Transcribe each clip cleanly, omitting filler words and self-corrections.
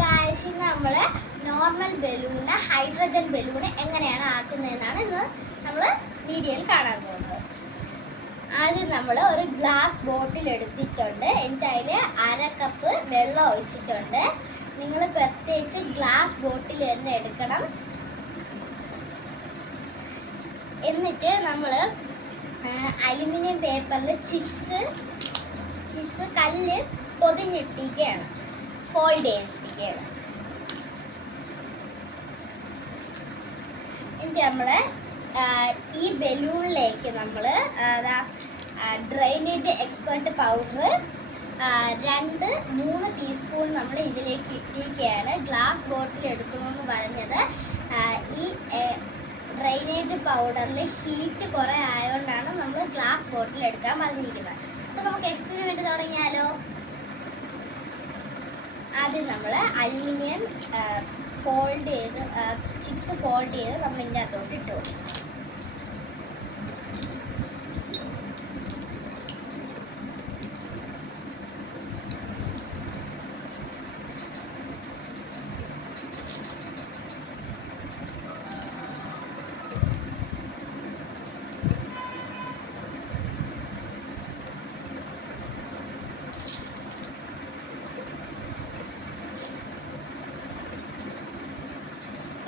Guys, ഇന്ന് നമ്മൾ normal balloon hydrogen balloon എങ്ങനെയാണ് ആക്കുന്നതെന്നാണ് ഇന്ന് നമ്മൾ വീഡിയോയിൽ കാണാൻ പോകുന്നത്. ആദ്യം നമ്മൾ ഒരു ഗ്ലാസ് ബോട്ടിൽ എടുത്തിട്ടുണ്ട്. എന്നിട്ട് അതിൽ 1/2 കപ്പ് വെള്ളം ഒഴിച്ചിട്ടുണ്ട്. നിങ്ങൾ പ്രത്യേകിച്ച് ഗ്ലാസ് ബോട്ടിൽ തന്നെ എടുക്കണം. എന്നിട്ട് നമ്മൾ അലുമിനിയം പേപ്പറിൽ ചിപ്സ് കല്ല് പൊതിഞ്ഞിട്ടിരിക്കുകയാണ്, ഫോൾഡ് ചെയ്തിരിക്കുകയാണ്. എന്നിട്ട് നമ്മൾ ഈ ബലൂണിലേക്ക് നമ്മൾ ഡ്രെയിനേജ് എക്സ്പെർട്ട് പൗഡർ 2-3 ടീസ്പൂൺ നമ്മൾ ഇതിലേക്ക് ഇട്ടിരിക്കുകയാണ്. ഗ്ലാസ് ബോട്ടിൽ എടുക്കണമെന്ന് പറഞ്ഞത് ഈ ഡ്രെയിനേജ് പൗഡറിൽ ഹീറ്റ് കുറേ ആയതുകൊണ്ടാണ് നമ്മൾ ഗ്ലാസ് ബോട്ടിൽ എടുക്കാൻ പറഞ്ഞിരിക്കുന്നത്. അപ്പോൾ നമുക്ക് എക്സ്പെരിമെൻറ്റ് തുടങ്ങിയാലോ. ആദ്യം നമ്മൾ അലുമിനിയം ഫോൾഡ് ചെയ്ത് ചിപ്സ് ഫോൾഡ് ചെയ്ത് നമ്മൾ ഇതിൻ്റെ അകത്തോട്ട് ഇട്ടു.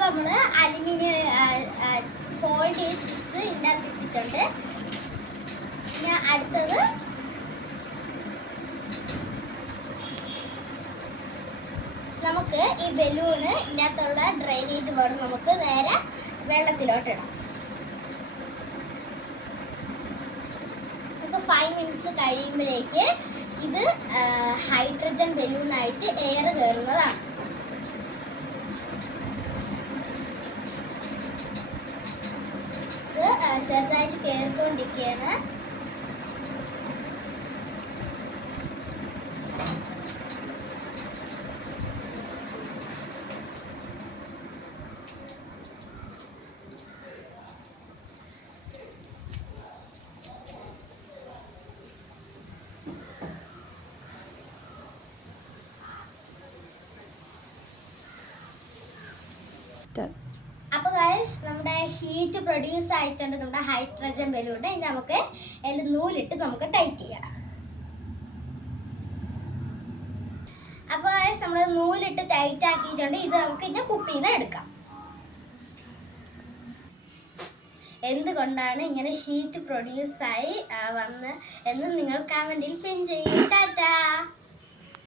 നമ്മൾ അലുമിനിയം ഫോൾഡ് ചെയ്ത് ചിപ്സ് ഇതിൻ്റെ അകത്ത് ഇട്ടിട്ടുണ്ട്. പിന്നെ അടുത്തത് നമുക്ക് ഈ ബലൂണ് ഇതിൻ്റെ അകത്തുള്ള ഡ്രെയിനേജ് ബോർഡ് നമുക്ക് നേരെ വെള്ളത്തിലോട്ടിടാം. നമുക്ക് 5 മിനിറ്റ്സ് കഴിയുമ്പോഴേക്ക് ഇത് ഹൈഡ്രജൻ ബലൂണായിട്ട് എയർ കയറുന്നതാണ്. ചെറുതായിട്ട് കയറിക്കൊണ്ടിരിക്കുകയാണ്. അപ്പോൾ ഗൈസ്, നമ്മുടെ ഹീറ്റ് പ്രൊഡ്യൂസ് ആയിട്ടുണ്ട് നമ്മുടെ ഹൈഡ്രജൻ ബലൂണ്. ഇനി നമുക്ക് അതിൽ നൂലിട്ട് നമുക്ക് ടൈറ്റ് ചെയ്യാം. അപ്പോൾ ഗൈസ്, നമ്മൾ നൂലിട്ട് ടൈറ്റ് ആക്കിയിട്ടുണ്ട്. ഇത് നമുക്ക് ഇനി കുപ്പിയിൽ നിന്ന് എടുക്കാം. എന്തുകൊണ്ടാണ് ഇങ്ങനെ ഹീറ്റ് പ്രൊഡ്യൂസായി വന്ന് എന്ന് നിങ്ങൾ കമൻറ്റിൽ പിൻ ചെയ്യും. ടാറ്റാ.